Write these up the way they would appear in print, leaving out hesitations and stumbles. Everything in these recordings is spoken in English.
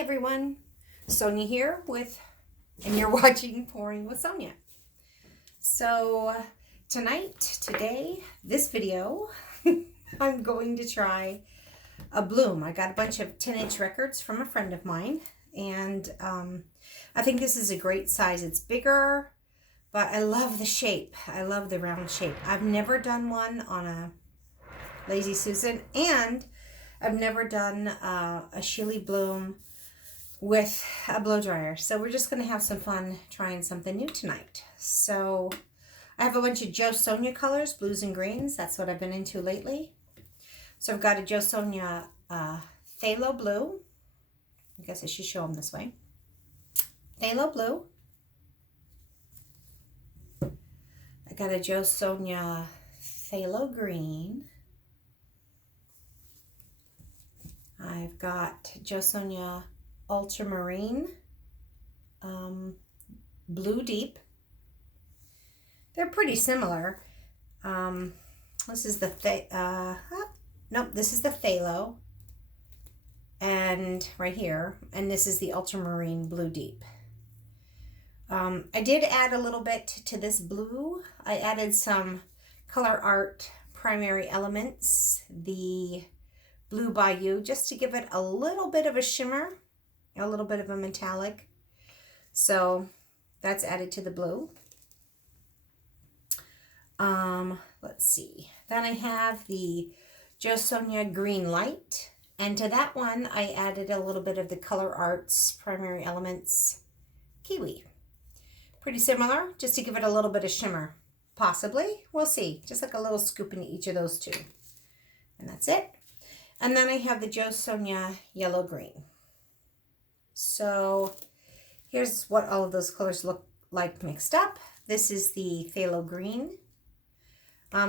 everyone, Sonia here and you're watching Pouring with Sonia. So today, this video, I'm going to try a bloom. I got a bunch of 10-inch records from a friend of mine, and I think this is a great size. It's bigger, but I love the shape. I love the round shape. I've never done one on a Lazy Susan, and I've never done a Shelee Bloom with a blow dryer. So we're just going to have some fun trying something new tonight. So I have a bunch of Jo Sonja colors, blues and greens. That's what I've been into lately. So I've got a Jo Sonja Phthalo Blue. I guess I should show them this way. Phthalo Blue. I got a Jo Sonja Phthalo Green. I've got Jo Sonja Ultramarine Blue Deep. They're pretty similar. This is the this is the Phthalo, and right here, and this is the Ultramarine Blue Deep. I did add a little bit to this blue. I added some Color Art Primary Elements, the Blue Bayou, just to give it a little bit of a shimmer, a little bit of a metallic. So that's added to the blue. Let's see. Then I have the Jo Sonja Green Light, and to that one I added a little bit of the Color Arts Primary Elements Kiwi. Pretty similar, just to give it a little bit of shimmer. Possibly, we'll see. Just like a little scoop into each of those two, and that's it. And then I have the Jo Sonja Yellow Green. So here's what all of those colors look like mixed up. This is the Phthalo Green.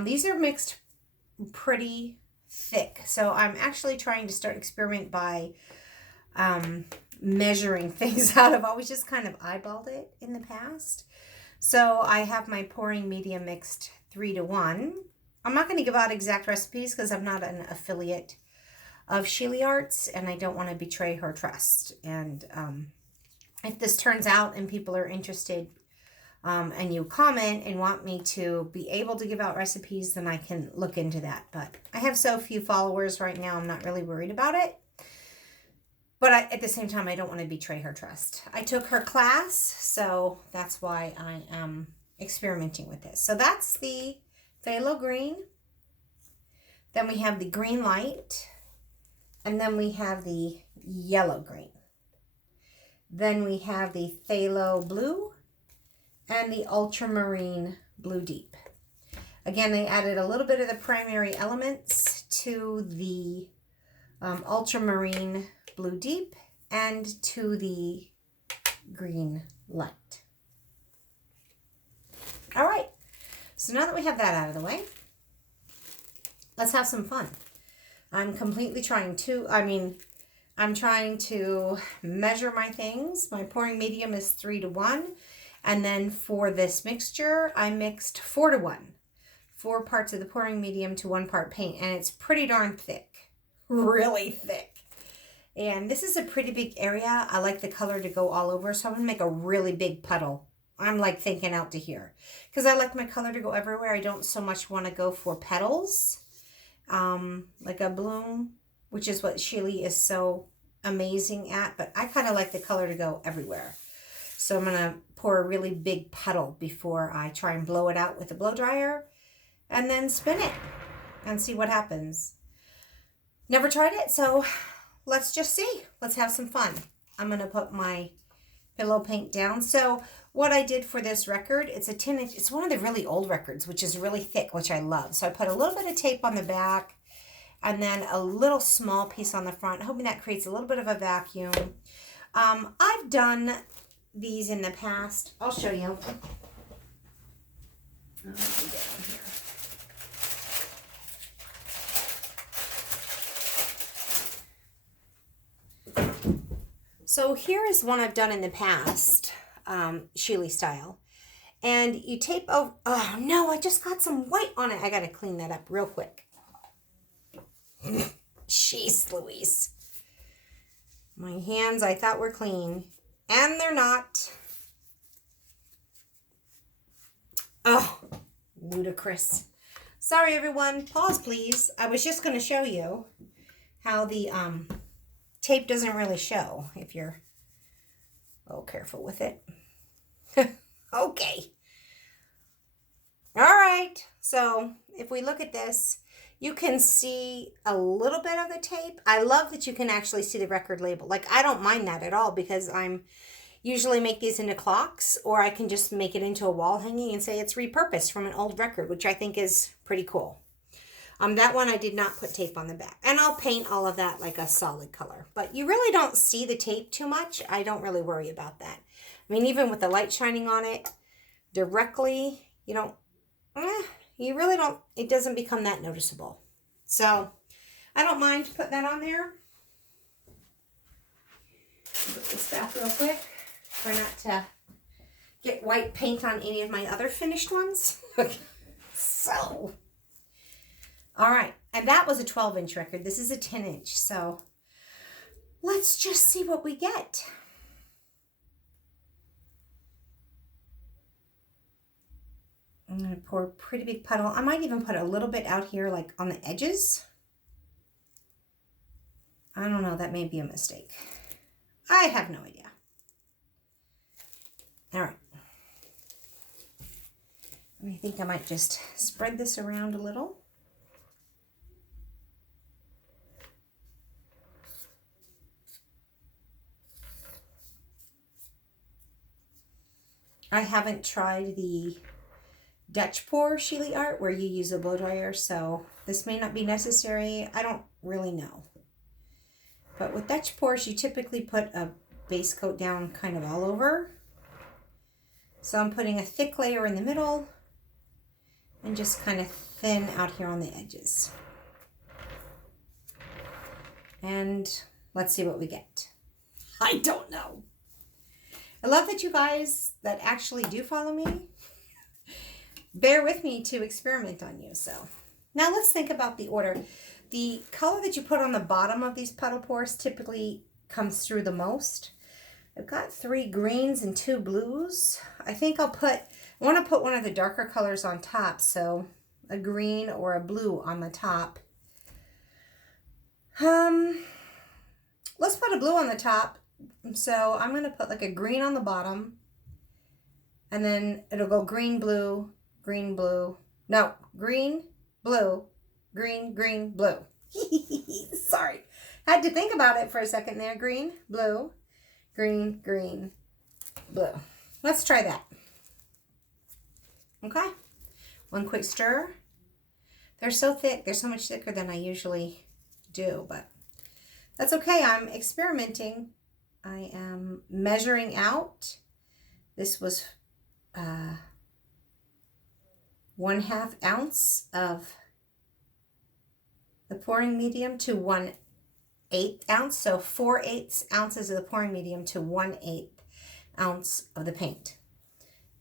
These are mixed pretty thick. So I'm actually trying to start experiment by measuring things out. I've always just kind of eyeballed it in the past. So I have my pouring medium mixed 3-to-1. I'm not going to give out exact recipes because I'm not an affiliate of Shelee Arts, and I don't want to betray her trust. And if this turns out and people are interested and you comment and want me to be able to give out recipes, then I can look into that. But I have so few followers right now, I'm not really worried about it. But at the same time, I don't want to betray her trust. I took her class, so that's why I am experimenting with this. So that's the Phthalo Green. Then we have the Green Light. And then we have the Yellow Green. Then we have the Phthalo Blue and the Ultramarine Blue Deep. Again, I added a little bit of the primary elements to the Ultramarine Blue Deep and to the Green Light. All right, so now that we have that out of the way, let's have some fun. I'm trying to measure my things. My pouring medium is 3-to-1. And then for this mixture, I mixed 4-to-1. 4 parts of the pouring medium to 1 part paint. And it's pretty darn thick. Really thick. And this is a pretty big area. I like the color to go all over. So I'm going to make a really big puddle. I'm like thinking out to here. Because I like my color to go everywhere. I don't so much want to go for petals. Like a bloom, which is what Shelee is so amazing at, but I kind of like the color to go everywhere. So I'm going to pour a really big puddle before I try and blow it out with a blow dryer, and then spin it and see what happens. Never tried it, so let's just see. Let's have some fun. I'm going to put my pillow paint down. So what I did for this record, it's a 10-inch, it's one of the really old records, which is really thick, which I love. So I put a little bit of tape on the back and then a little small piece on the front, hoping that creates a little bit of a vacuum. I've done these in the past. I'll show you. Let me get one here. So here is one I've done in the past, Shelee style. And you tape over, oh no, I just got some white on it. I got to clean that up real quick. Jeez Louise. My hands I thought were clean, and they're not. Oh, ludicrous. Sorry, everyone. Pause, please. I was just going to show you how the tape doesn't really show if you're, oh, careful with it. Okay. All right. So if we look at this, you can see a little bit of the tape. I love that you can actually see the record label. Like, I don't mind that at all because I'm usually make these into clocks, or I can just make it into a wall hanging and say it's repurposed from an old record, which I think is pretty cool. That one I did not put tape on the back, and I'll paint all of that like a solid color, but you really don't see the tape too much. I don't really worry about that. I mean, even with the light shining on it directly, you don't, you really don't, it doesn't become that noticeable. So I don't mind putting that on there. Put this back real quick. Try not to get white paint on any of my other finished ones. So, all right. And that was a 12-inch record. This is a 10-inch. So let's just see what we get. I'm going to pour a pretty big puddle. I might even put a little bit out here, like on the edges. I don't know. That may be a mistake. I have no idea. All right. I think I might just spread this around a little. I haven't tried the Dutch pour Shelee art where you use a blow dryer, so this may not be necessary. I don't really know. But with Dutch pours, you typically put a base coat down kind of all over. So I'm putting a thick layer in the middle and just kind of thin out here on the edges. And let's see what we get. I don't know. I love that you guys that actually do follow me bear with me to experiment on you. So now let's think about the order. The color that you put on the bottom of these puddle pours typically comes through the most. I've got 3 greens and 2 blues. I think I want to put one of the darker colors on top, so a green or a blue on the top. Let's put a blue on the top. So I'm going to put like a green on the bottom, and then it'll go green, blue, green, blue. No, green, blue, green, green, blue. Sorry. Had to think about it for a second there. Green, blue, green, green, blue. Let's try that. Okay. One quick stir. They're so thick. They're so much thicker than I usually do, but that's okay. I'm experimenting. I am measuring out. This was 1/2 ounce of the pouring medium to 1/8 ounce. So 4/8 ounces of the pouring medium to 1/8 ounce of the paint.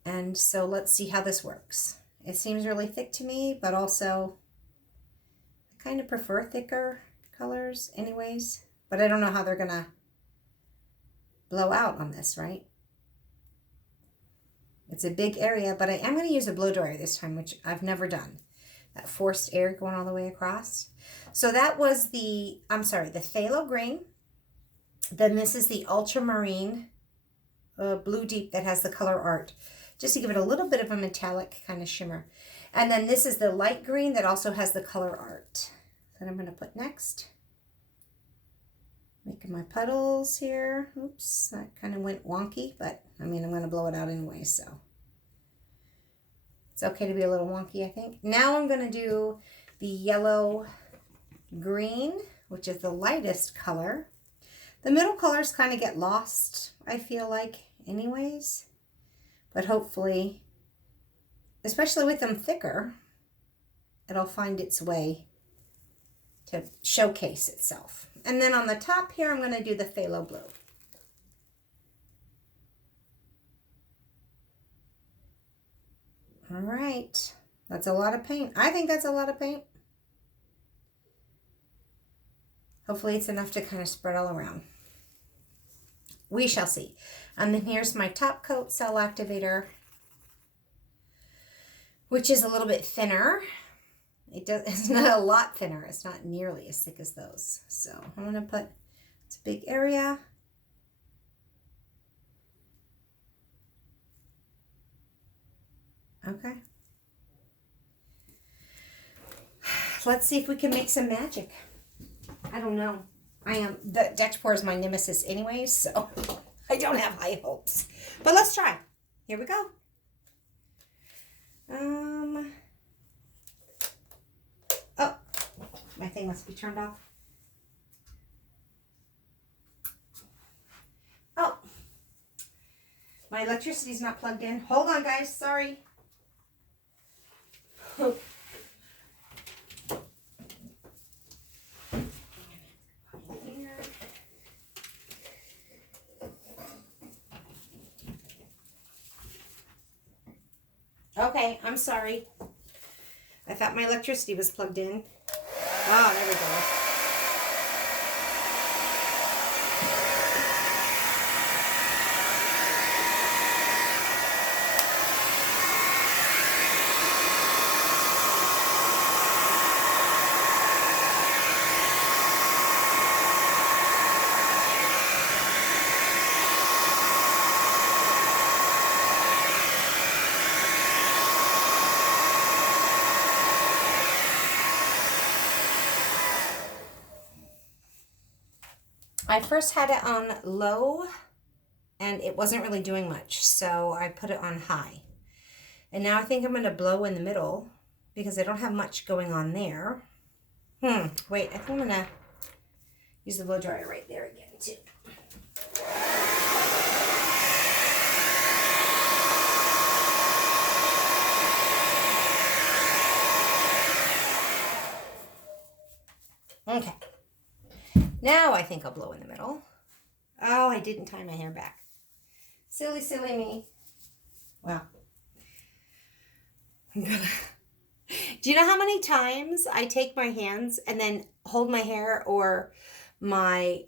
And so let's see how this works. It seems really thick to me, but also I kind of prefer thicker colors anyways, but I don't know how they're gonna blow out on this, right? It's a big area, but I am going to use a blow dryer this time, which I've never done. That forced air going all the way across. So that was the phthalo green. Then this is the ultramarine blue deep that has the color art, just to give it a little bit of a metallic kind of shimmer. And then this is the light green that also has the color art that I'm going to put next. Making my puddles here. Oops, that kind of went wonky, but I mean, I'm going to blow it out anyway, so it's okay to be a little wonky, I think. Now I'm going to do the yellow green, which is the lightest color. The middle colors kind of get lost, I feel like, anyways, but hopefully, especially with them thicker, it'll find its way to showcase itself. And then on the top here, I'm going to do the phthalo blue. All right. That's a lot of paint. I think that's a lot of paint. Hopefully it's enough to kind of spread all around. We shall see. And then here's my top coat cell activator, which is a little bit thinner. It's not a lot thinner. It's not nearly as thick as those. So I'm going to put, it's a big area. Okay. Let's see if we can make some magic. I don't know. The Dutch pour is my nemesis anyway, so I don't have high hopes. But let's try. Here we go. Oh, my thing must be turned off. Oh, my electricity's not plugged in. Hold on, guys. Sorry. Okay, I'm sorry. I thought my electricity was plugged in. Oh, there we go. I first had it on low and it wasn't really doing much, so I put it on high. And now I think I'm going to blow in the middle because I don't have much going on there. Wait, I think I'm going to use the blow dryer right there again too. Okay. Now I think I'll blow in the middle. Oh, I didn't tie my hair back. Silly, silly me. Wow. Do you know how many times I take my hands and then hold my hair or my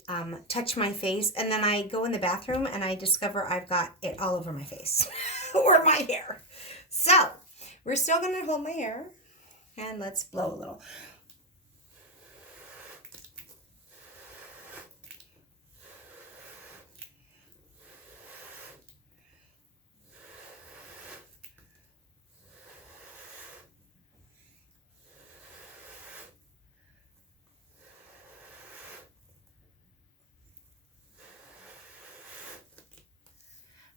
touch my face, and then I go in the bathroom and I discover I've got it all over my face or my hair. So we're still going to hold my hair and let's blow a little.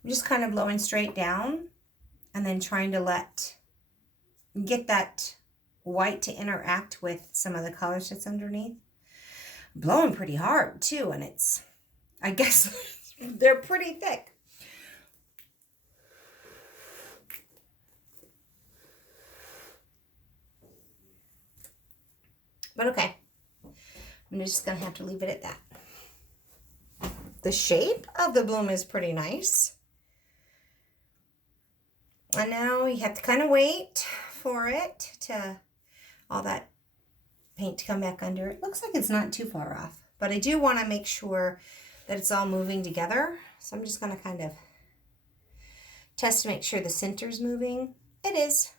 I'm just kind of blowing straight down and then trying to get that white to interact with some of the colors that's underneath. I'm blowing pretty hard too, and I guess they're pretty thick. But okay, I'm just gonna have to leave it at that. The shape of the bloom is pretty nice. And now you have to kind of wait for it to, all that paint to come back under. It looks like it's not too far off, but I do want to make sure that it's all moving together. So I'm just going to kind of test to make sure the center's moving. It is.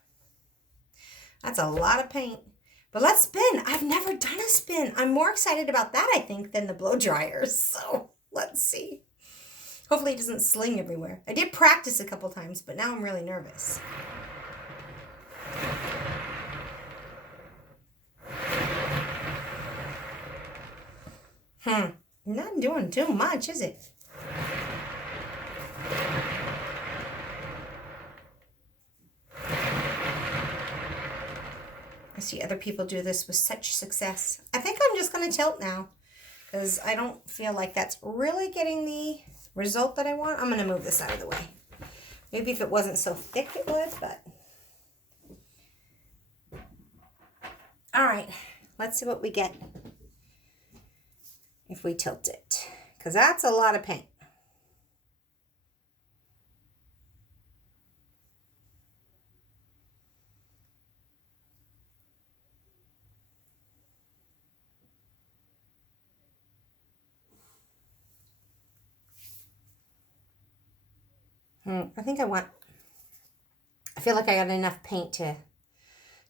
That's a lot of paint. But let's spin. I've never done a spin. I'm more excited about that, I think, than the blow dryers. So let's see. Hopefully it doesn't sling everywhere. I did practice a couple times, but now I'm really nervous. Not doing too much, is it? I see other people do this with such success. I think I'm just going to tilt now because I don't feel like that's really getting the result that I want. I'm going to move this out of the way. Maybe if it wasn't so thick it would, but. All right, let's see what we get if we tilt it, because that's a lot of paint. I think I feel like I got enough paint to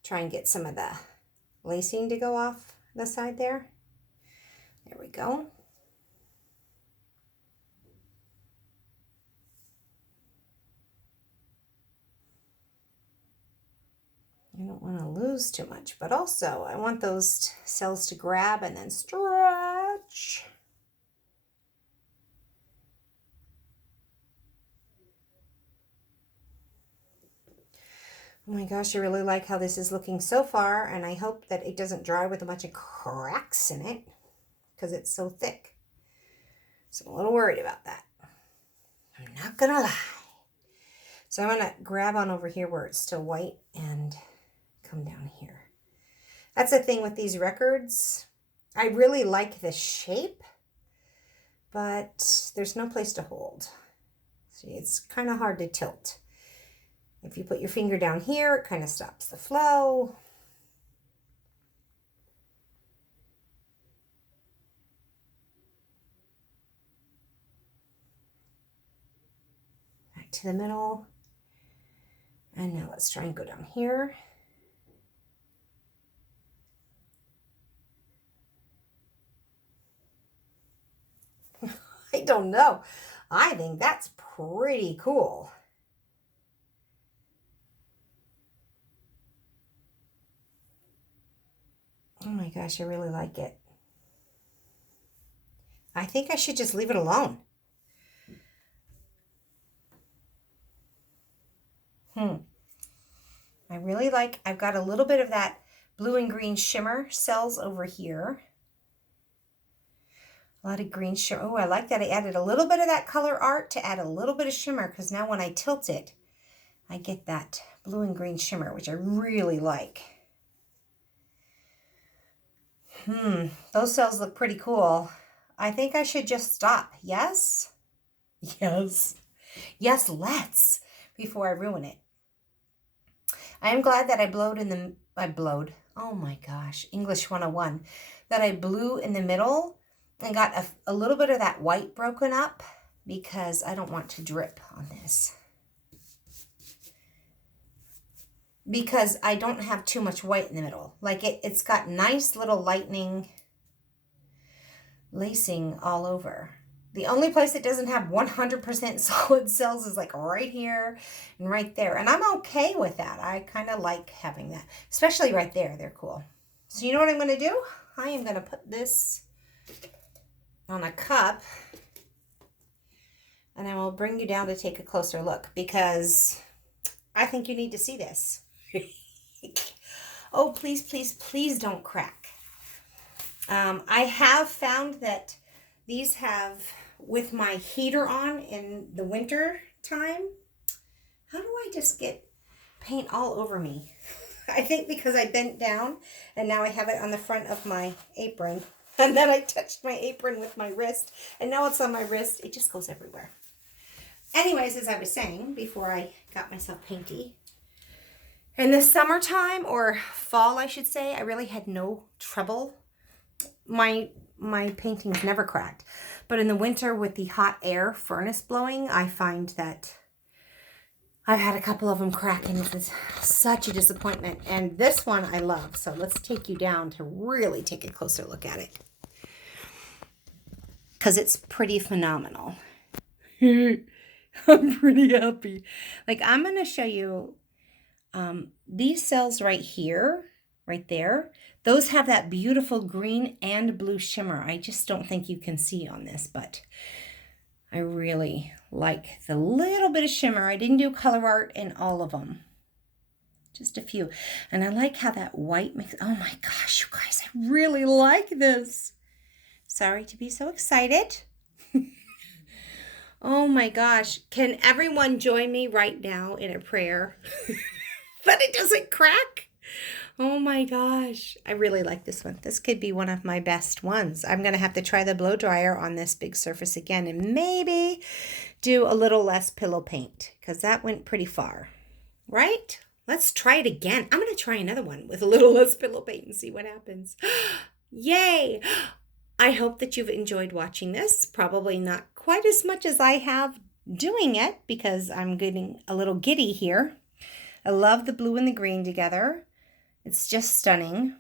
try and get some of the lacing to go off the side there. There we go. I don't want to lose too much, but also I want those cells to grab and then stretch. Oh my gosh, I really like how this is looking so far, and I hope that it doesn't dry with a bunch of cracks in it because it's so thick. So I'm a little worried about that. I'm not gonna lie. So I'm gonna grab on over here where it's still white and come down here. That's the thing with these records. I really like the shape, but there's no place to hold. See, it's kind of hard to tilt. If you put your finger down here, it kind of stops the flow. Back to the middle. And now let's try and go down here. I don't know. I think that's pretty cool. Oh my gosh, I really like it. I think I should just leave it alone. I really like, I've got a little bit of that blue and green shimmer cells over here. A lot of green shimmer. Oh, I like that. I added a little bit of that color art to add a little bit of shimmer, because now when I tilt it, I get that blue and green shimmer, which I really like. Those cells look pretty cool. I think I should just stop. Yes? Yes. Yes, let's, before I ruin it. I am glad that I blowed, oh my gosh, English 101, that I blew in the middle and got a little bit of that white broken up, because I don't want to drip on this. Because I don't have too much white in the middle. Like it's got nice little lightning lacing all over. The only place it doesn't have 100% solid cells is like right here and right there. And I'm okay with that. I kind of like having that, especially right there. They're cool. So you know what I'm going to do? I am going to put this on a cup, and I will bring you down to take a closer look, because I think you need to see this. Oh, please, please, please don't crack. I have found that these have, with my heater on in the winter time, how do I just get paint all over me? I think because I bent down and now I have it on the front of my apron, and then I touched my apron with my wrist, and now it's on my wrist. It just goes everywhere. Anyways, as I was saying before I got myself painty, in the summertime, or fall I should say, I really had no trouble. My paintings never cracked. But in the winter, with the hot air furnace blowing, I find that I've had a couple of them crack, and it's such a disappointment. And this one I love. So let's take you down to really take a closer look at it, because it's pretty phenomenal. I'm pretty happy. Like, I'm going to show you these cells right here, right there. Those have that beautiful green and blue shimmer. I just don't think you can see on this, but I really like the little bit of shimmer. I didn't do color art in all of them, just a few. And I like how that white makes, oh my gosh, you guys, I really like this. Sorry to be so excited. Oh my gosh, can everyone join me right now in a prayer that it doesn't crack? Oh my gosh, I really like this one. This could be one of my best ones. I'm going to have to try the blow dryer on this big surface again, and maybe do a little less pillow paint, because that went pretty far, right? Let's try it again. I'm going to try another one with a little less pillow paint and see what happens. Yay! I hope that you've enjoyed watching this. Probably not quite as much as I have doing it because I'm getting a little giddy here. I love the blue and the green together. It's just stunning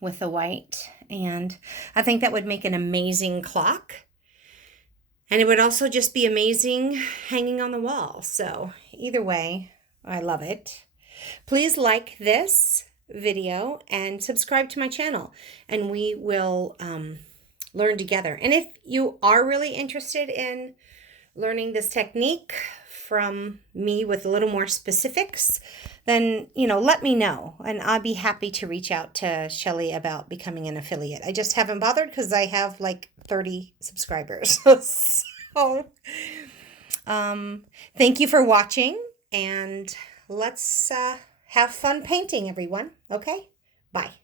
with the white. And I think that would make an amazing clock. And it would also just be amazing hanging on the wall. So either way, I love it. Please like this video and subscribe to my channel, and we will learn together. And if you are really interested in learning this technique from me with a little more specifics, then, let me know. And I'll be happy to reach out to Shelee about becoming an affiliate. I just haven't bothered because I have like 30 subscribers. So, thank you for watching, and let's have fun painting, everyone. Okay? Bye.